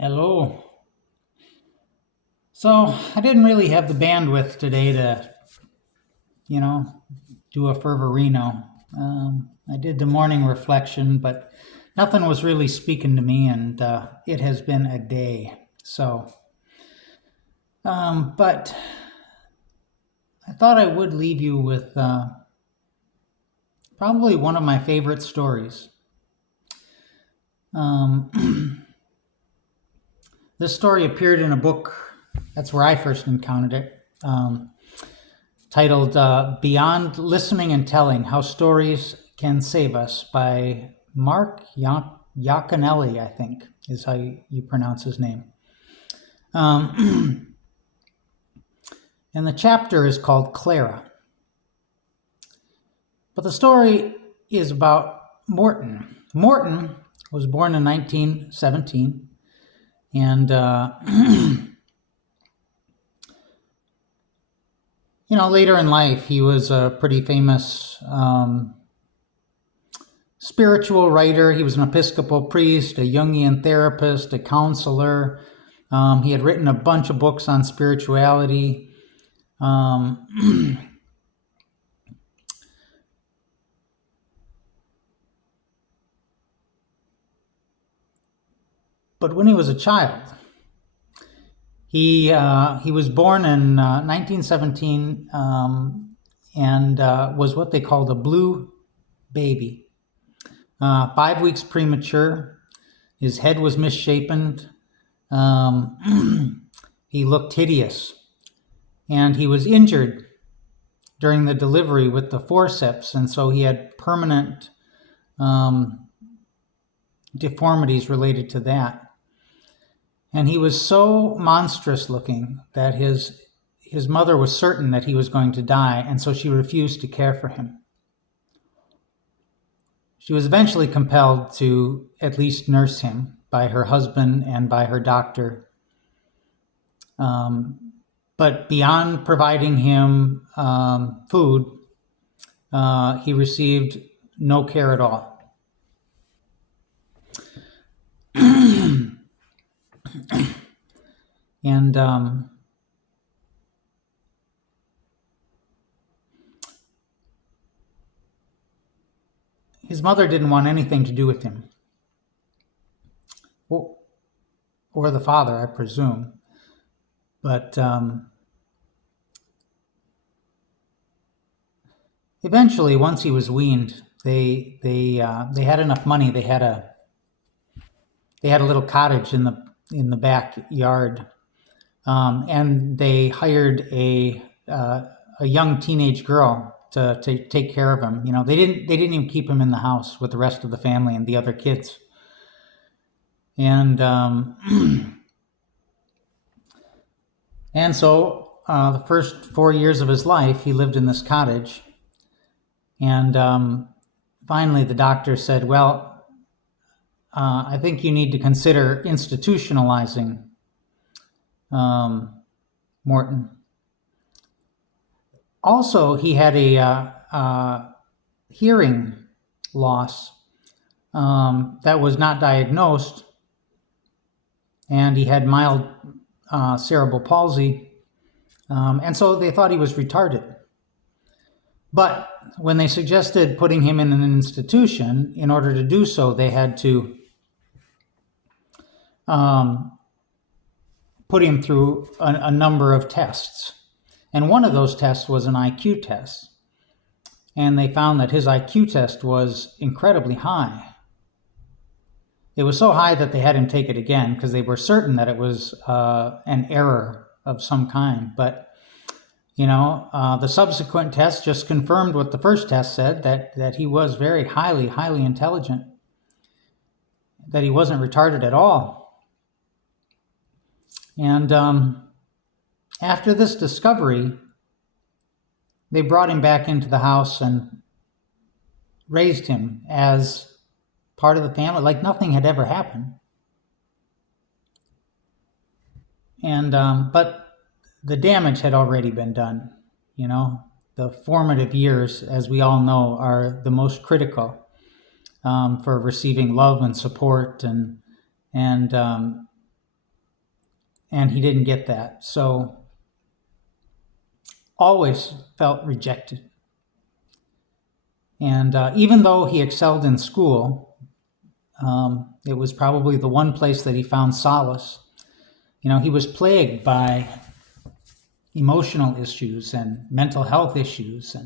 Hello. So I didn't really have the bandwidth today to, you know, do a Fervorino. I did the morning reflection, but nothing was really speaking to me, and it has been a day. But I thought I would leave you with probably one of my favorite stories. This story appeared in a book. That's where I first encountered it. Titled Beyond Listening and Telling, How Stories Can Save Us by Mark Yaconelli, I think is how you pronounce his name. And the chapter is called Clara. But the story is about Morton. Morton was born in 1917, and later in life, he was a pretty famous spiritual writer. He was an Episcopal priest, a Jungian therapist, a counselor. He had written a bunch of books on spirituality. But when he was a child, he was born in 1917 and was what they called a blue baby. 5 weeks premature. His head was misshapen. He looked hideous. And he was injured during the delivery with the forceps, and so he had permanent deformities related to that. And he was so monstrous looking that his mother was certain that he was going to die, and so she refused to care for him. She was eventually compelled to at least nurse him by her husband and by her doctor. But beyond providing him food, he received no care at all. And his mother didn't want anything to do with him, or the father, I presume. But eventually, once he was weaned, they had enough money. They had a little cottage in the backyard, and they hired a young teenage girl to take care of him. They didn't even keep him in the house with the rest of the family and the other kids. And and so the first 4 years of his life, he lived in this cottage. And finally, the doctor said, well, I think you need to consider institutionalizing Morton. Also, he had a hearing loss that was not diagnosed, and he had mild cerebral palsy, and so they thought he was retarded. But when they suggested putting him in an institution, in order to do so, they had to put him through a number of tests. And one of those tests was an IQ test. And they found that his IQ test was incredibly high. It was so high that they had him take it again because they were certain that it was an error of some kind. But the subsequent test just confirmed what the first test said, that he was very highly intelligent, that he wasn't retarded at all. And after this discovery, they brought him back into the house and raised him as part of the family, like nothing had ever happened. And but the damage had already been done. The formative years, as we all know, are the most critical for receiving love and support and and he didn't get that. So always felt rejected. And even though he excelled in school, it was probably the one place that he found solace. He was plagued by emotional issues and mental health issues.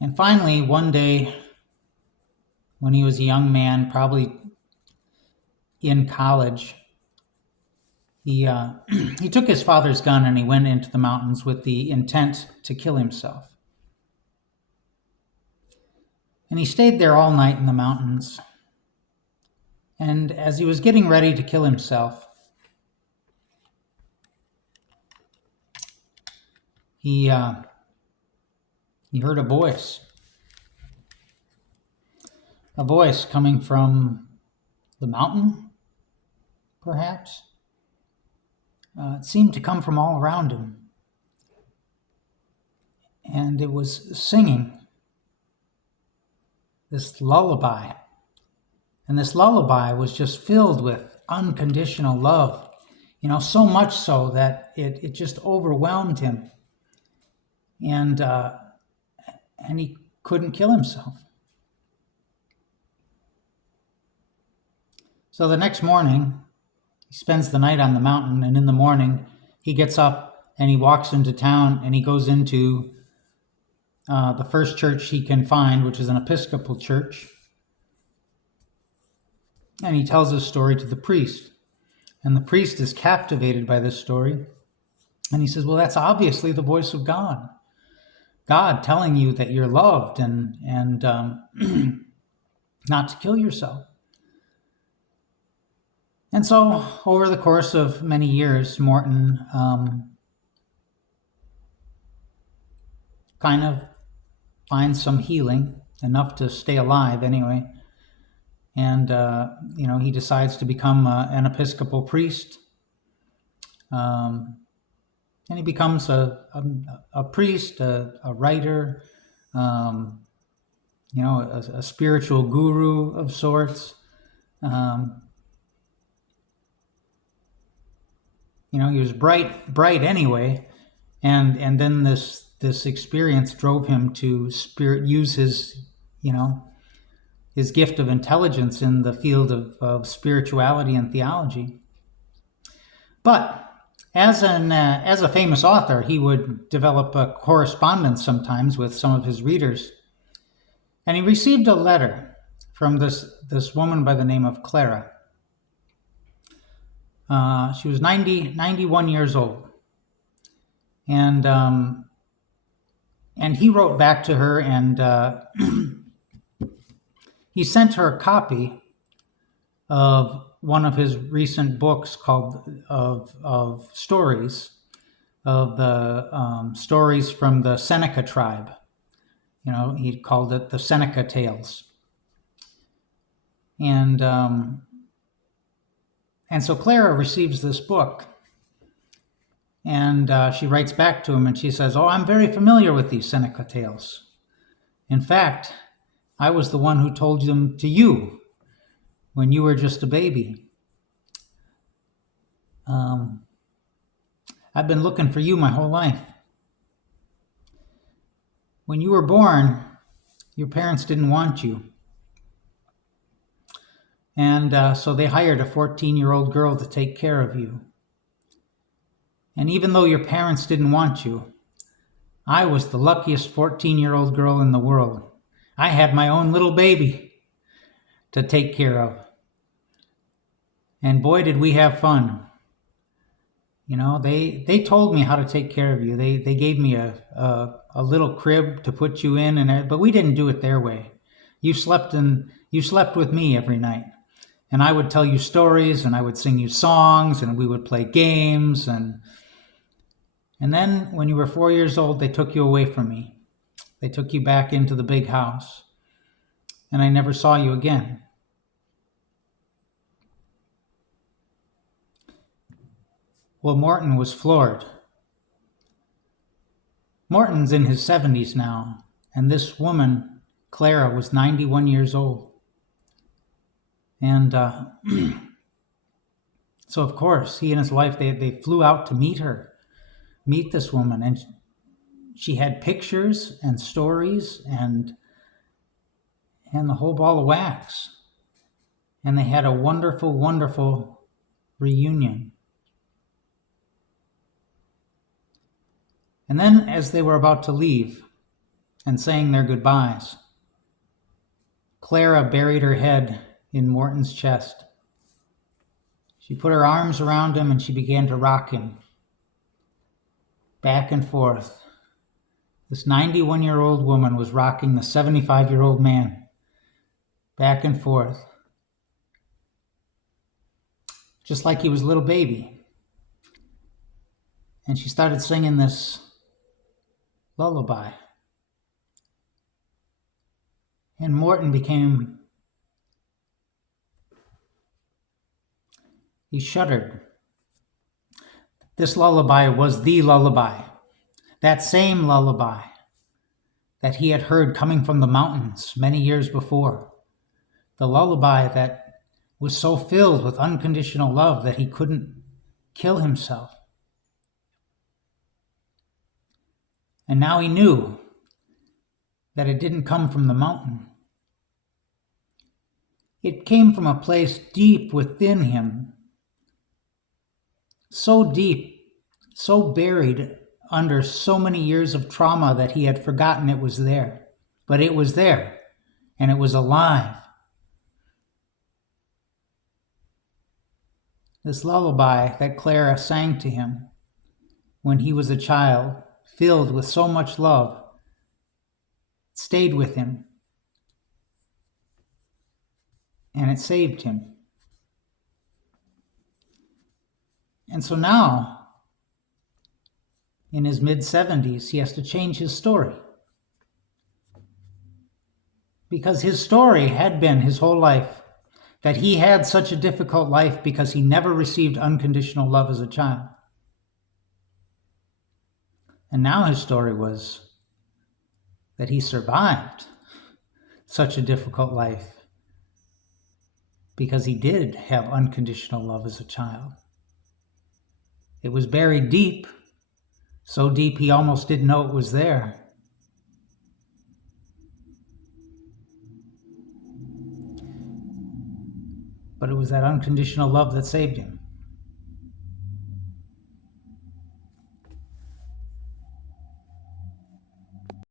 And finally, one day, when he was a young man, probably in college, he took his father's gun and he went into the mountains with the intent to kill himself. And he stayed there all night in the mountains. And as he was getting ready to kill himself, he heard a voice coming from the mountain, perhaps. It seemed to come from all around him. And it was singing this lullaby. And this lullaby was just filled with unconditional love, so much so that it just overwhelmed him. And he couldn't kill himself. So the next morning, he spends the night on the mountain, and in the morning, he gets up and he walks into town and he goes into the first church he can find, which is an Episcopal church. And he tells his story to the priest. And the priest is captivated by this story. And he says, well, that's obviously the voice of God. God telling you that you're loved and not to kill yourself. And so over the course of many years, Morton kind of finds some healing, enough to stay alive anyway. And, he decides to become an Episcopal priest. And he becomes a priest, a writer, a spiritual guru of sorts. He was bright anyway. And then this experience drove him to use his gift of intelligence in the field of spirituality and theology. But as a famous author, he would develop a correspondence sometimes with some of his readers. And he received a letter from this woman by the name of Clara. She was 91 years old. And he wrote back to her, and he sent her a copy of one of his recent books called of stories, of the stories from the Seneca tribe. He called it the Seneca Tales. And so Clara receives this book, and she writes back to him and she says, oh, I'm very familiar with these Seneca Tales. In fact, I was the one who told them to you when you were just a baby. I've been looking for you my whole life. When you were born, your parents didn't want you. And so they hired a 14-year-old girl to take care of you. And even though your parents didn't want you, I was the luckiest 14-year-old girl in the world. I had my own little baby to take care of. And boy, did we have fun. They told me how to take care of you. They gave me a little crib to put you in, but we didn't do it their way. You slept with me every night. And I would tell you stories, and I would sing you songs, and we would play games. And then when you were 4 years old, they took you away from me. They took you back into the big house. And I never saw you again. Well, Morton was floored. Morton's in his 70s now, and this woman, Clara, was 91 years old. And So, of course, he and his wife, they flew out to meet this woman. And she had pictures and stories and the whole ball of wax. And they had a wonderful, wonderful reunion. And then, as they were about to leave and saying their goodbyes, Clara buried her head in Morton's chest. She put her arms around him and she began to rock him back and forth. This 91-year-old woman was rocking the 75-year-old man back and forth, just like he was a little baby. And she started singing this lullaby. And Morton he shuddered. This lullaby was the lullaby, that same lullaby that he had heard coming from the mountains many years before. The lullaby that was so filled with unconditional love that he couldn't kill himself. And now he knew that it didn't come from the mountain. It came from a place deep within him, so deep, so buried under so many years of trauma that he had forgotten it was there. But it was there, and it was alive. This lullaby that Clara sang to him when he was a child, filled with so much love, stayed with him, and it saved him. And so now, in his mid-70s, he has to change his story. Because his story had been his whole life that he had such a difficult life because he never received unconditional love as a child. And now his story was that he survived such a difficult life because he did have unconditional love as a child. It was buried deep, so deep he almost didn't know it was there. But it was that unconditional love that saved him.